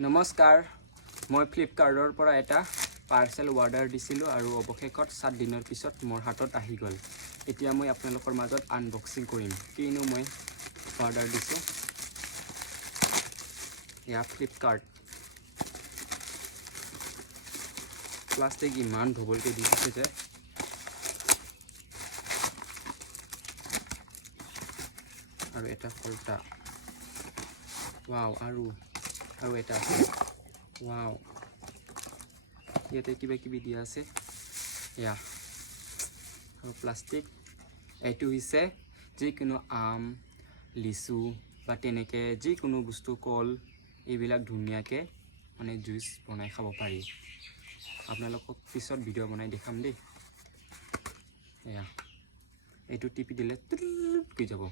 নমস্কাৰ মই ফ্লিপকাৰ্টৰ পৰা এটা পাৰ্চেল অৰ্ডাৰ দিছিলোঁ আৰু অৱশেষত 7 দিনৰ পিছত মোৰ হাতত আহি গ'ল। এতিয়া মই আপোনালোকৰ মাজত আনবক্সিং কৰিম কিনো মই অৰ্ডাৰ দিছোঁ। এয়া ফ্লিপকাৰ্ট প্লাষ্টিক ইমান ঢবলকৈ দি দিছে যে আৰু এটা ফল্টা ৱাও আৰু এটা আছে ৱাও ইয়াতে কিবা কিবি দিয়া আছে এয়া আৰু প্লাষ্টিক এইটো হৈছে যিকোনো আম লিচু বা তেনেকৈ যিকোনো বস্তু কল এইবিলাক ধুনীয়াকৈ মানে জুইচ বনাই খাব পাৰি। আপোনালোকক পিছত ভিডিঅ' বনাই দেখাম দেই। এয়া এইটো টিপি দিলে হৈ যাব।